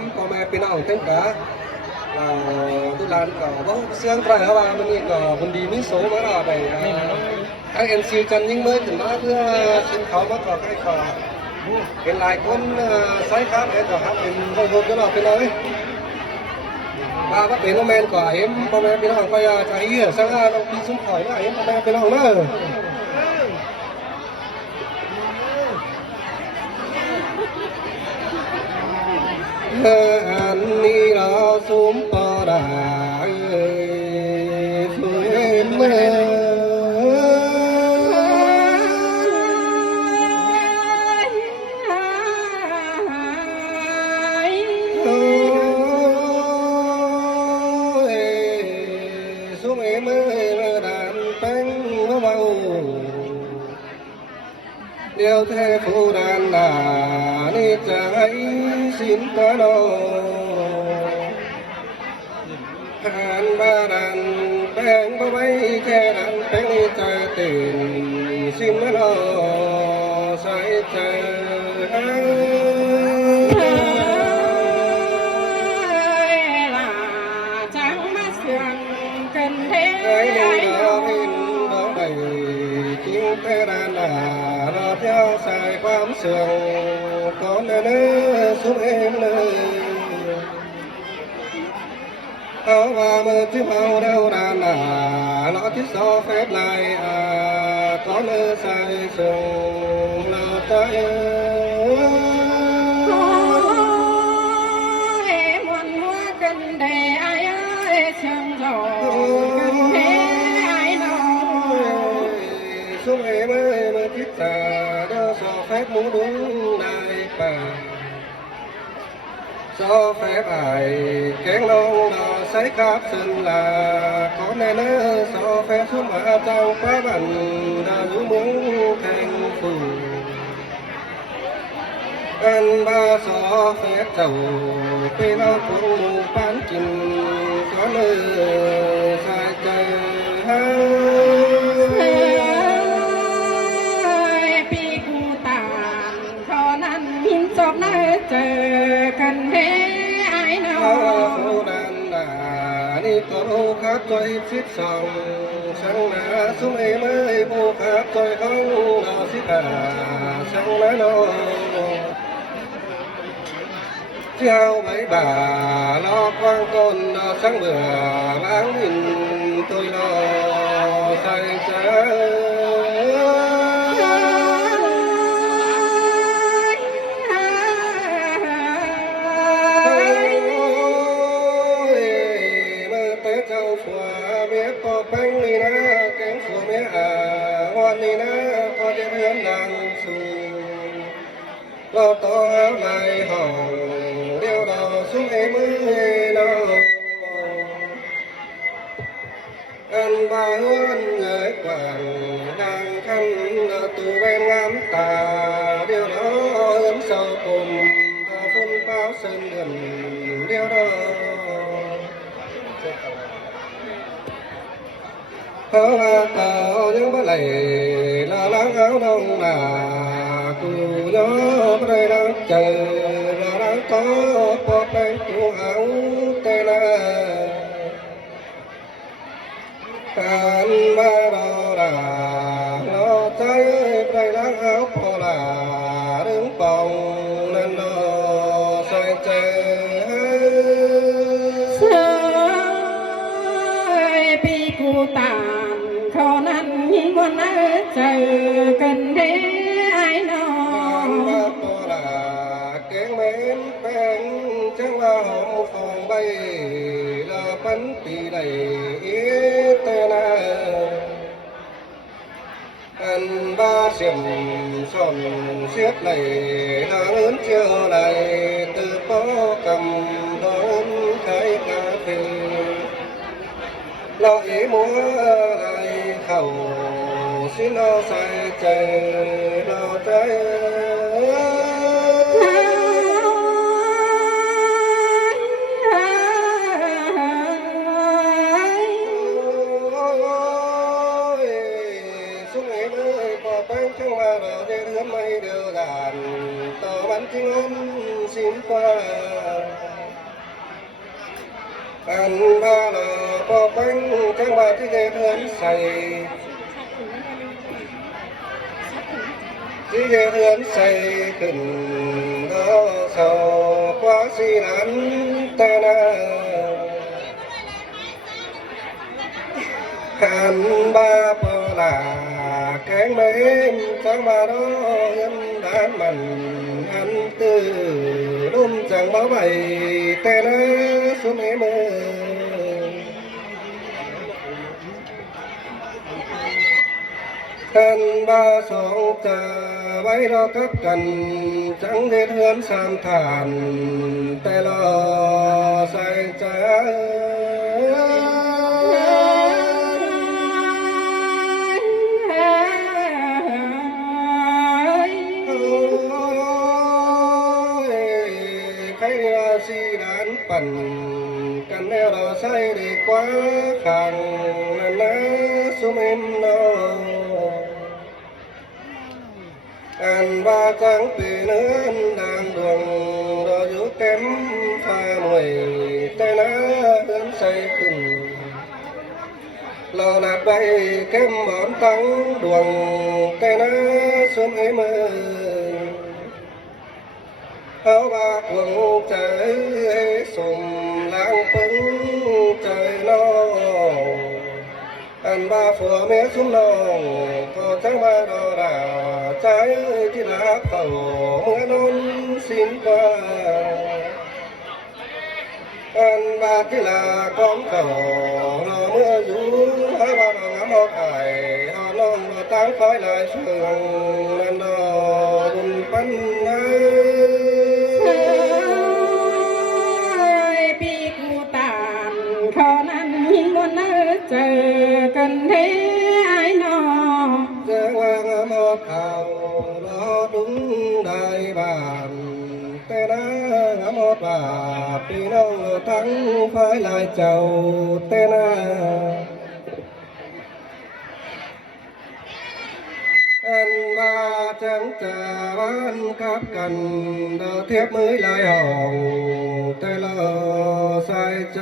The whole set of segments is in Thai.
em có mẹ pin nào thêm cả là tôi làm có bông xương trời hả bà mình có vấn đề miếng số mà là phải các em siêu chân nhưng mới từ nó cứ xin khó mà có cái có cái lại con sai khác để có hát đến vô vô cái nào cái nói và bắt đến men của em có mẹ pin nào quay trái ở sang nó đi xuống khỏi nó em có mẹ pin nào nữa anh đi ra xuống bờ đà rồi em xuống em đàn bánh vào đeo theo phụ đàn là đi trái xin ta đâu hàn ba đàn bánh có mấy che đàn bánh đi trái tiền xin nó lo sai trái là trắng mắt sườn cần thế cái này đó hình đó đầy tiếng thế đàn là nó theo saiความsườn con nơi xuống em nơi áo và mơ chiếc áo đâu đàn là nó chiếc gió phép lại có nơi sai sườn là tay em muốn mua cần để ai ơi sương rồi cần thế ai nói xuống em ơi mơ chiếc già đó gió phép muốn đúng đại bà gió phép ai kén non đò sấy cáp sinh là có nên gió phép xuống mà trong quá bẩn đã giữ muốn thành phù anh ba gió phép dầu bên nó cũng bán chìm có nơi sai trờiปีกูตานเท่านั้นหินจบน่าเจอกันเด้ไอ้น้อ Cô đàn là đi cô khác tôi xích sòng sáng nã xuống em ơi cô khác tôi không lo xích sáng nã nó treo mấy bà lo quang con sáng bữa bán nhìn tôi lo say bánh đi na kém của mẹ hoan đi na có trên hướng đang sùng lo to lại hồng đeo đò xuống em ơi nào ăn ba hơn người quản đang khăn tù bên ngắm tà đeo đó ấm sâu cùng phun bao sơn gần đeo đó hơ tao những bữa này là láng áo đông là cụ nhớ đây đang chờ là đang có bọt bên cụ áo tê na can ba đò là nó trái đây đang áo phò là đứng bồng nên nó xoay chơiปีกูตานเท่านั้นยิ่งกว่าน่าเจอกันเด้ไอ้น้อ kén mến quen chẳng là hồng phòng bay là bánh tì đầy tê na anh ba xiềm sòn xiết này là lớn chiều này từ phố cầm đón khai cà phê lo ý múa lại khẩu xin lo say trời lo trái xuống em ơi có bánh trong hoa đỏ dê đứa mây đưa đàn tàu bắn tiếng ôn xin qua อันบ้าลาปอปังจังหวะที่เดินใส่ที่เดินใส่ขึ้นก็เศร้ากว่าสีนั้นแต่นาขันบ้าปอลาแกงเม้นจังมาโดนด้านมันอันตื้อรุ่มจังมาใบแต่นาสุเมเมกันบาสองจะไว้รอกับกันจังเด็ดเฮือนสามฐานแต่รอใส่ใจใครว่าสีด้านปั่นกันแล้วเราใส่ดีกว่าขังนั่นนะสุเมนโนอันว่าจังปีเนื้อดังดวงเราอยู่เต็มฟ้ามวยแต่น้าเดินใส่ขึ้นเราหนักใบแก้มหมอนตั้งดวงแต่น้าสมให้มือเอาว่าควงใจสมล้างปึงใจน้องอันว่าผัวเมียสุมน้องก็จังมาดอราใจที่รักเขาเมื่อนนสิ้นกว่าอันว่าที่ลาของเขาเราเมื่ออยู่ให้ว่าเรางามเอาไข่หาน้องมาตั้งคอยหลายเชิงนั่นดอบุญปันนาปีกูตานเขานั้นหินบนเนื้อเจอกันเท่ไอ้น้อง เจ้างามเอาข่าวรอดุงได้บ้านแต่นางามเอาป่าพี่น้องทั้งฝ่ายหลายเจ้าแต่นาอันว่าจังจะวันกับกันดาวเทียบมือลายห้องแต่ละใส่ใจ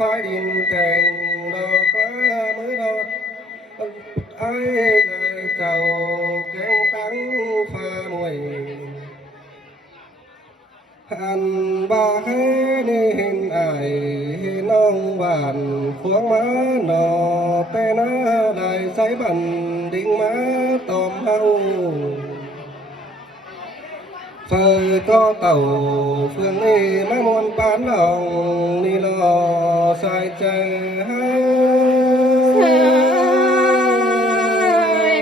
ควายดินแต่งดอกฟ้ามือดอกไอ้เจ้าแกงตั้งฟ้ามวยอันบ่าให้นี่เห็นไอ้น้องบ้านขวงมาหนอแต่น้าได้ใส่บันดิ่งมาตอมเฮาเฟยก็เต่าเฟืองนี่มามวนปานหลองนี่รอใส่ใจให้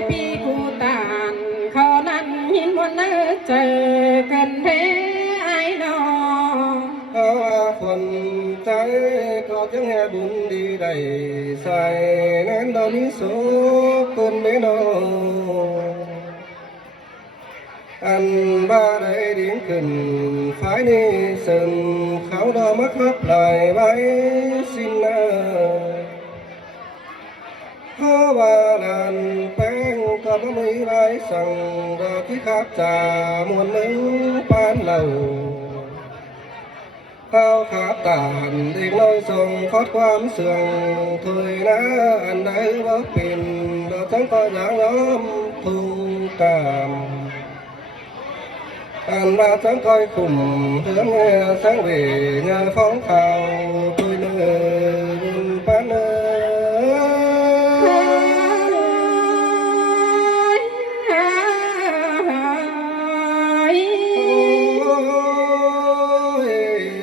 ปีกูตานเขานั้นหินบนเนื้อเจอกันเท่ไอ้น้องเอาคนใจก็จังแห่บุญดีได้ใส่แน่นดอกนี้โสคนไม่นออันบ้าได้ดิ้งขึ้นฝ่ายนี้เสินเขาดอมักลับลายไว้สิ้นนาเพราะว่าลานแป้งก็ไม่มีไว้สั่งดอกที่ขับจ่ามวนหนึ่งปานเหล่าเขาขับตานเด็กน้อยส่งขอดความเสื่องถอยนะอันใดว่าเป็นดอกทั้งก็อย่างน้อมทูกามอันมาทั้งคอยคุมเถื่อนเงาสังเวงาฟ้องข่าวตุยเนื้อปานเนื้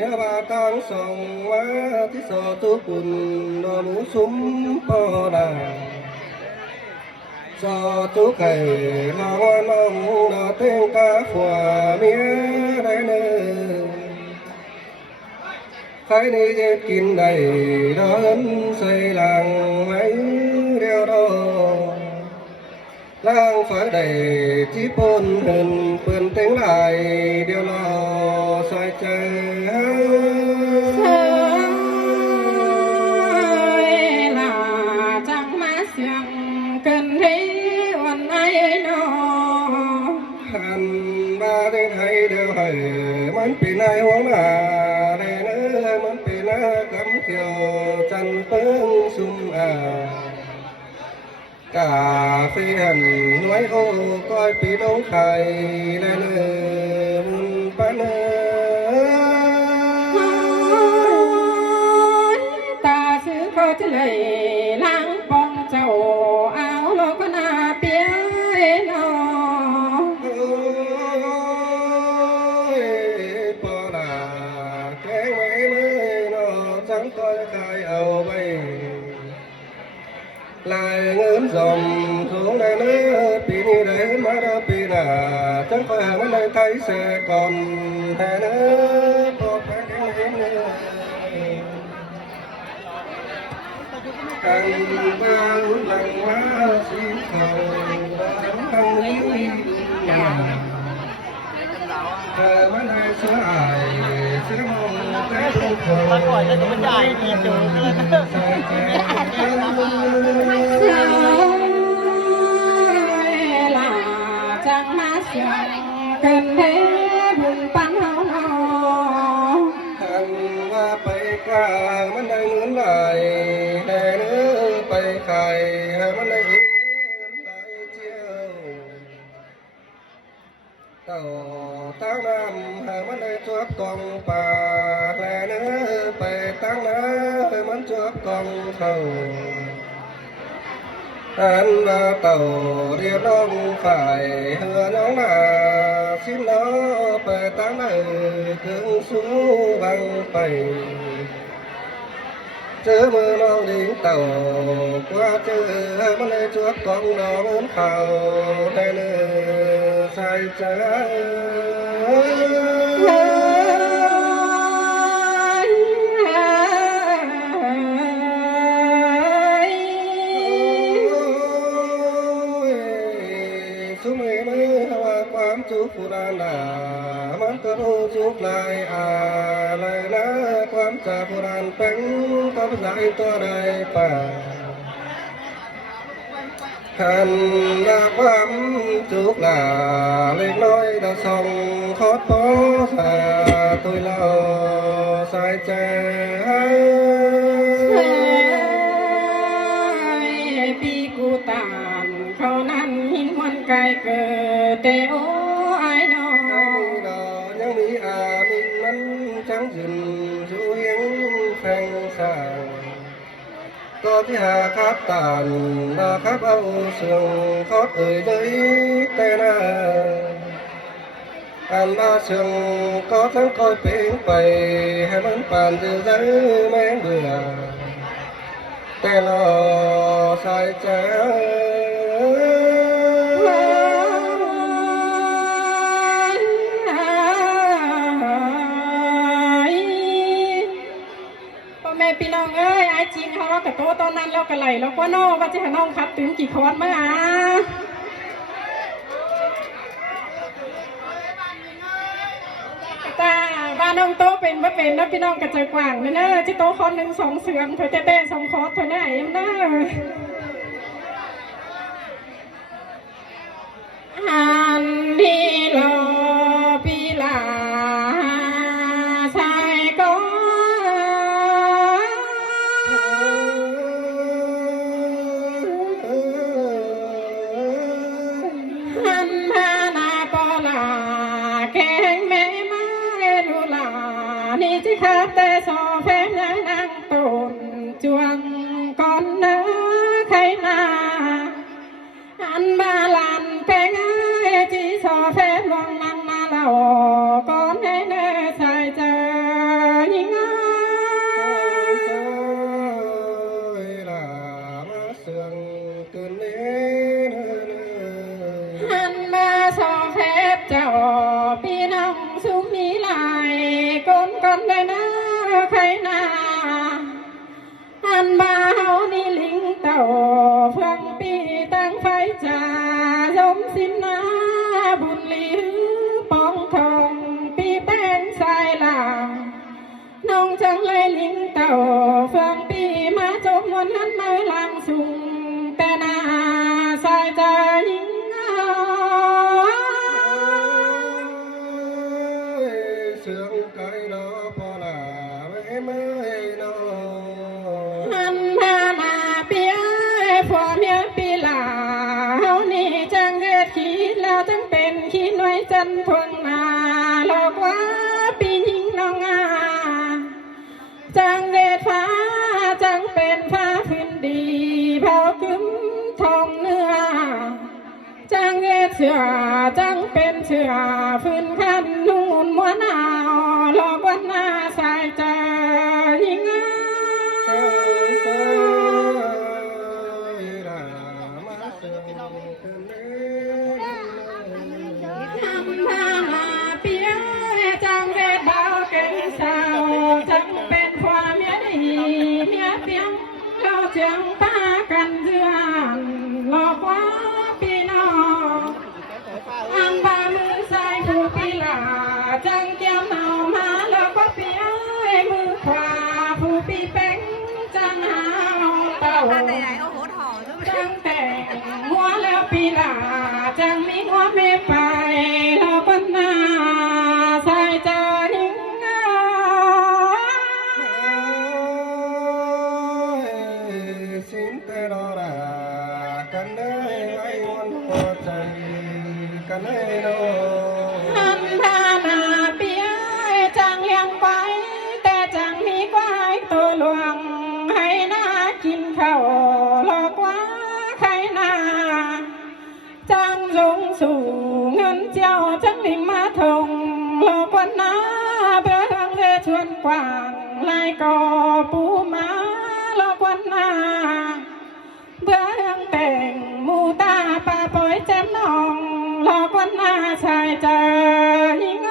อบาตังส่งว่าที่สอตุกุลดอมูสุมปอดาcho chú khẩy là hoa nông đã tên ca phòa mía đại nơ khái ni dê kín đầy đó ấn xây làng mấy đeo đó làng phải đầy chí bôn hình quyền tiếng lại điều lo xoay chơi theo chân bướng sum cà phê hẳn nói ô coi tí đấu khai lên mùn bán ta sư có chứ lầy lang bong chầu áo lô có na bia nó bỏ là cái mấy mới nó chẳng coi khai ầu bay lại ngớn dòng xuống đây nữa pin như đấy mà đâu pin là chẳng phải hàng này thấy sẽ còn thế nữa có phải cái nữa càng ba lần quá xin cầu không nghĩ mà này sẽ ai sẽ mong cái đúngมาก่อนจะเป็นใหญ่เงียบอยู่ก็เลยนะ là chẳng má sương cần thế buồn pan hao nào thằngว่าไปกามันได้เงินหลายแต่เนื้อไปขายมันได้เงินหลายเที่ยวต่อตั้งน้ำมันได้จวบกองป่าแต่เนื้อไปตั้งน้ำมันจวบกองเขา anh và tàu điều đông phải hứa nhóm là xin nó về tháng này cứng xuống bằng tay chớ mưa mau đến tàu qua chớ mà này chuột con nó muốn khảo đây nè sai trái chú phụ đàn à mắn tơ ô chú lại à lại lá quan trà phụ đàn bánh có giải to đây bà hàn là quan chú là lên nói đã xong khó bó xa tôi lo sai trái pi cu tànเขานั้นหินมันไกลเกิดแต่โอ้ไอ้น้อง ยังมีอามินมันจังยืนชูยังแฝงสางก็ที่หาครับตานนะครับเอาเสียงทอดเลยแต่นาอันมาเสียงก็ทั้งคอยเป็นไปให้มันผ่านจะได้แม่เบื่อแต่รอใส่ใจ พี่น้องเอ้ยไอ้จริงเขาเราแต่โตตอนนั้นเรากระไหลเราก็นอกว่าจะหาน้องครับถึงกี่คอนมาตาบ้านน้องโตเป็นไม่เป็นนะพี่น้องกระเจกว่างเนอะที่โตคอนหนึ่งสองเสืองเธอเต้สองคอร์สเธอเนี่ยเอ็มเนอะฮันดีโลปีลาใส่ก็นี่ที่ข้าแต่สอแฟนนางตูนจวงก่อนเนื้อใครนาอันบาลันแปงไอ้ที่สอแฟนวงนางนาเราก่อนให้เนื้อใส่เจอยิ่งอันมาสอแฟนเจ้าพี่น้องสุขนี้ลายcon đây na khai na anh ba hậu đi lính tàu phương pi tăng phái trà giống xin na buồn lý bóng thòng pi bén sai làng nông chẳng lấy lính tàu phương pi má chốt muốn hắn mới làng sùng tên na sai trà những sương cái đó bỏ là mấy mới nó ปีหลาเฮานี่จังเกิดขีดแล้วจังเป็นขีดหน่วยจันทร์พวงมาหลอกว่าปีหญิงน้องอาจังเกิดฟ้าจังเป็นฟ้าพื้นดีเผาขึ้นทองเนื้อจังเกิดเสือจังเป็นเสือพื้นขันนุ่นมัวหนาวหลอกว่าหน้าสายใจหญิงอาจังเป็นเบาเก่งสาวจังเป็นความเมียดีเมียเปียงเราเจียงป้ากันเดือนหลอกว่าพี่น้องอันบามือใส่ผู้ปีหลาจังเกี่ยวเมามาแล้วก็เปียมือขวาผู้ปีเป็งจังหาวเต่าจังแต่งหัวแล้วปีหลาจังมีหัวไม่ไปเราปัญหาใส่ใจนิ่งสินเตรอรากันเอ้ยไอ้วันหัวใจกันเอ้ยโนนันทานาเปียจังเลี้ยงไว้แต่จังมีไว้ตัวหลวงให้น่ากินข้าวหลอกว่าใครน่าจังลงสู่เงินเจ้าจังลิงมาทงหลอกว่าน้าเบื่อทางเรือชวนกว้างไล่ก่อปูมาหลอกว่าน้าเบื่อเรื่องแต่งมูตาปาปล่อยแจ่มนองหลอกว่าน้าชายเจอยิ่ง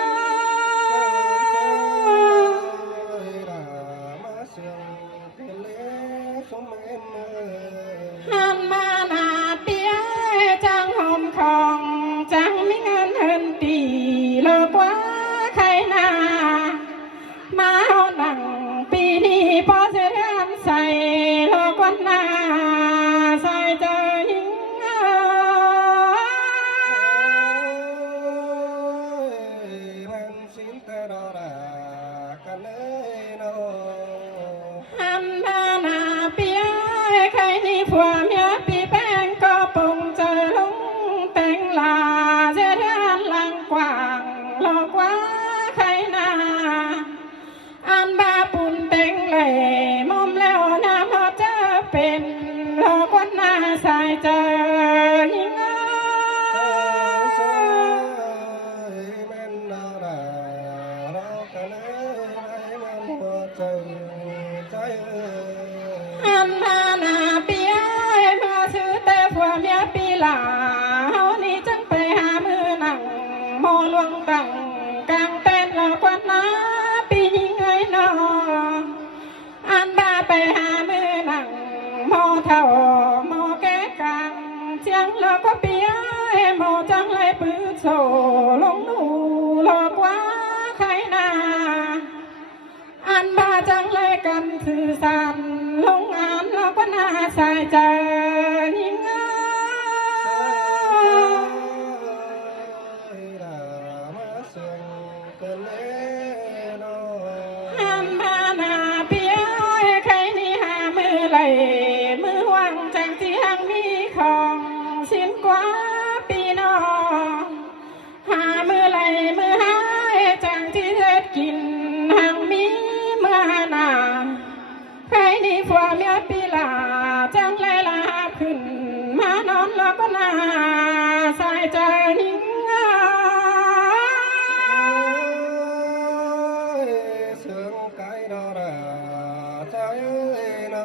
หันมาหน้าเปียจังหอมของจังมีเงินเฮินตีเลิกว่าใครนามาเอาหนังปีนี้พอเสียเรื่องใส่เลิกว่าหน้าใส่เจอยิ่งหันมาหน้าเปียใครนี่ผัวเมียปีแป้งก็ปงเจอลงแต่งลาเสียเรื่องลังกว้างหลอกว่าใครนาอันบาปุ่นเต็งเหล่มุมแล้วน้ำเขาจะเป็นหลอกว่าหน้าสายเจอยิ่งอันนานาเปียมาซื้อแต่ผัวเมียปีหลาเฮานี่จังไปหามือหนังโมลวงตังกลางเต้นหลอกว่าน้าปียิงไอ้น้องอันบาไปหามือหนังโมเท่าโมแก่กลางเจียงหลอกว่าเปียโมจังเลยปืนโซลงหนูหลอกว่าใครนาอันบาจังเลยกันสื่อสารลงอ่านแล้วก็น่าใส่ใจยิ่งอันบานาเปียใครนี่หามือไหลมือว่างจังที่หังมีของสิ้นกว่าปีน้องหามือไหลมือหายจังที่เธอกินหังมีเมื่อหนาใครนี่ผัวเมียปีหลาจังเลยลาขึ้นมานอนแล้วก็น่าใส่ใจนิ่งเสียงไก่ดอราใจโน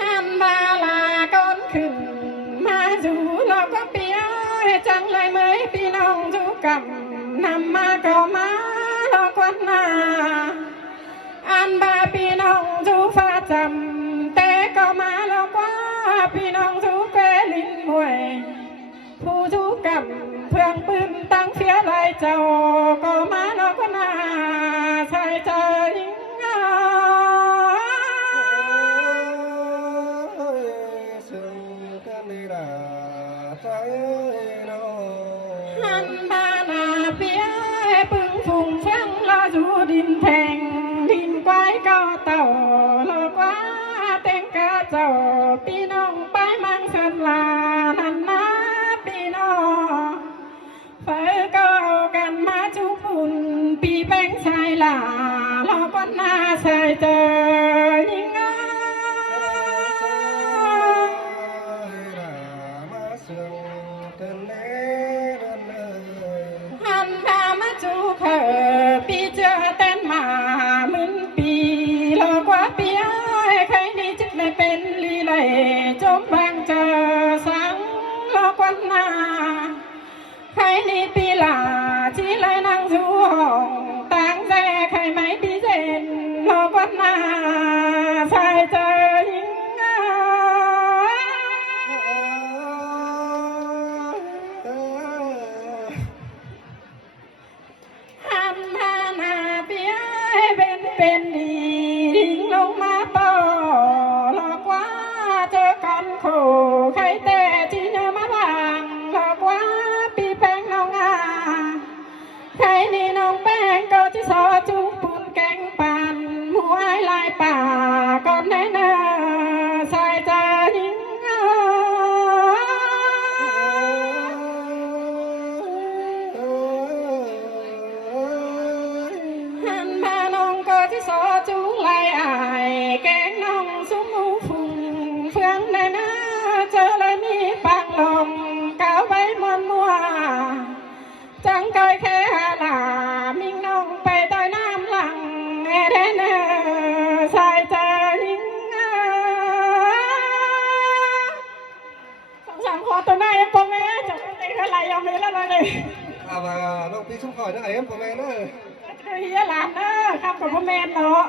หันมาลาก้อนขึ้นมาจูแล้วก็เปียจังเลยเมื่อพี่น้องจูกับนำมาก็มาแล้วก็น่าอันบาพี่น้องจูฟ้าจำแต่ก็มาแล้วกว่าพี่น้องจูเกลินหวยผู้จูกับเพื่องปืนตั้งเฟียไรเจ้าก็มาแล้วก็น่าใส่ใจยิ่งหันมาหน้าเปียปึงฟุงเชียงลาจูดินแทงดินไว้ก็เต่าหลอกว่าเต็งกาเจ้าพี่น้องไปมา quan na khai ni pi là chỉ lại năng du hồng tang xe khai máy đi dền lo quan na sai chơi han na bia bên bên đi đinh lông má to lo quá cho con khổ khai tệ chỉ nhớ má vàng lo quá pi beng nong à khai ni nong beng có chỉ so chú bún canh bàn mua ai lại bà con nên sai cha những han ba nong có chỉ so chú lại ai kén nong xuống u phùng phương nên chờ lại mi bạc lòng cáo váy muôn mua chẳng coi khẽ là mình nongไปตอยน้ำหลังเด้นสายใจสองสามคนตัวหน้าเอ็มโปเม่จะเป็นอะไรยอมเลยแล้วเลย và nó đi xuống khỏi nó ấy em của mẹ nữa จะเฮียหลานเนอะคำกับพ่อแม่เนาะ